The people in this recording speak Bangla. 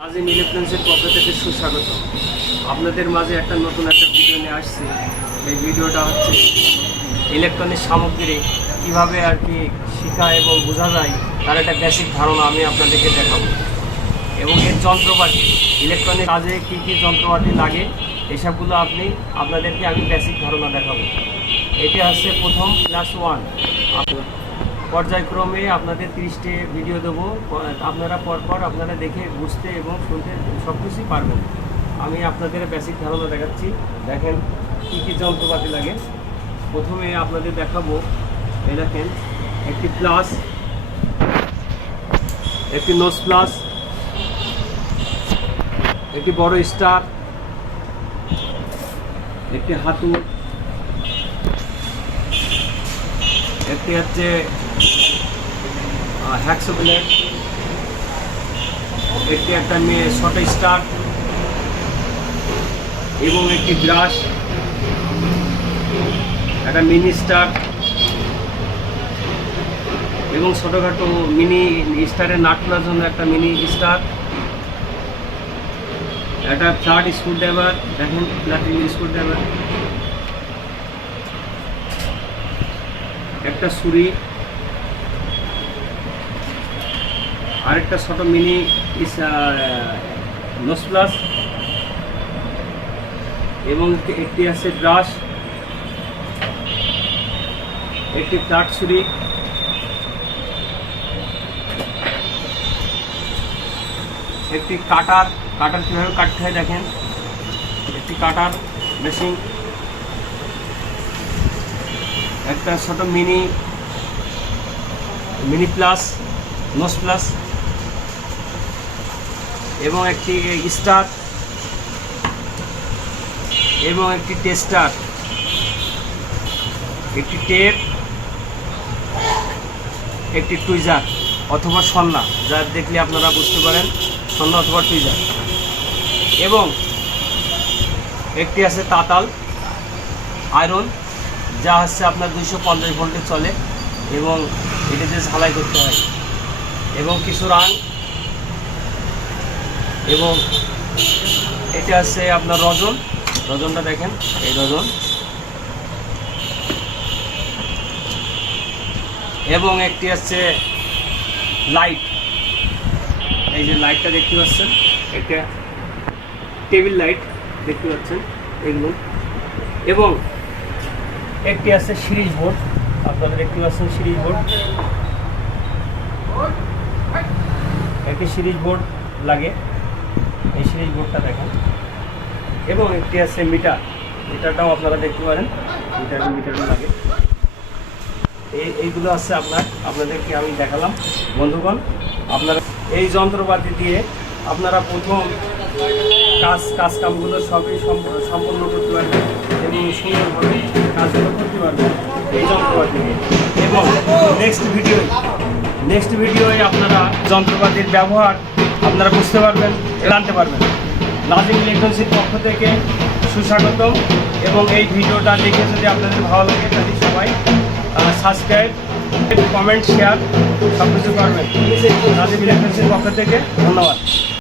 नाजिम इलेक्ट्रनिक्स पक्ष থেকে সুস্বাগত। আপনাদের মাঝে একটা নতুন একটা ভিডিও নিয়ে আসছি। এই ভিডিওটা হচ্ছে ইলেকট্রনিক সামগ্রী কিভাবে আর কি শেখা এবং বোঝা যায় তার একটা বেসিক ধারণা আমি আপনাদেরকে দেখাবো। এবং এর যন্ত্রপাতি ইলেকট্রনিক কাজে কী কী যন্ত্রপাতি লাগে এসবগুলো আপনাদেরকে আমি বেসিক ধারণা দেখাবো। এটা হচ্ছে প্রথম ক্লাস 1। পর্যায়ক্রমে আপনাদের 30টি ভিডিও দেবো, আপনারা পরপর আপনারা দেখে বুঝতে এবং শুনতে সব কিছুই পারবেন। আমি আপনাদের বেসিক ধারণা দেখাচ্ছি। দেখেন কী কী যন্ত্রপাতি লাগে। প্রথমে আপনাদের দেখাবো, এই দেখেন একটি প্লাস, একটি নোজ প্লাস, একটি বড় স্টার, একটি হাতুড়, একটি হচ্ছে হ্যাক্সো ব্লেড, একটি একটা শর্ট স্টার এবং একটি ব্রাশ, একটা মিনি স্টার এবং ছোটোখাটো মিনি স্টারের নাট খোলার জন্য একটা মিনি স্টার, একটা ফ্ল্যাট স্ক্রুড্রাইভার, দেখেন ফ্ল্যাট স্ক্রুড্রাইভার, একটা ছুরি, আরেকটা ছোট মিনি নোজ প্লাস এবং একটি আছে ব্রাশ, একটি ফ্ল্যাট ছুরি, একটি কাটার কীভাবে কাটতে হয় দেখেন, একটি কাটার মেশিন, একটা ছোট মিনি প্লাস নোজ প্লাস এবং একটি স্টার এবং একটি টেস্টার, একটি টেপ, একটি টুইজার অথবা সন্না, যা দেখলে আপনারা বুঝতে পারেন সন্না অথবা টুইজার, এবং একটি আছে তাতাল আয়রন, যা হচ্ছে আপনার 250 ভোল্টে চলে এবং এটাতে ঝালাই করতে হয়, এবং কিছু রাং, এবং এটা আছে আপনার রজনটা দেখেন, এই রজন, এবং একটি আছে লাইট, এই যে লাইটটা দেখতে পাচ্ছেন, একটা টেবিল লাইট দেখতে পাচ্ছেন এগুলো, এবং একটি আছে সিরিজ বোর্ড, আপনারা দেখতে পাচ্ছেন সিরিজ বোর্ড, একটি সিরিজ বোর্ড লাগে, এই সিরিজ বোর্ডটা দেখেন, এবং একটি আছে মিটারটাও আপনারা দেখতে পারেন, মিটারটা লাগে। এইগুলো আছে আপনাদেরকে আমি দেখালাম। বন্ধুগণ, আপনারা এই যন্ত্রপাতি দিয়ে আপনারা প্রথম কাজকামগুলো সবই সম্পন্ন করতে পারবেন এবং সুন্দরভাবে কাজগুলো করতে পারবেন এই যন্ত্রপাতি দিয়ে। এবং নেক্সট ভিডিওয় আপনারা যন্ত্রপাতির ব্যবহার আপনারা বুঝতে পারবেন, জানতে পারবেন। নাজিম ইলেকট্রনিক্সের পক্ষ থেকে সুস্বাগতম। এবং এই ভিডিওটা দেখে যদি আপনাদের ভালো লাগে তাহলে সবাই সাবস্ক্রাইব, কমেন্ট, শেয়ার সব কিছু করবেন। নাজিম ইলেকট্রনিক্সের পক্ষ থেকে ধন্যবাদ।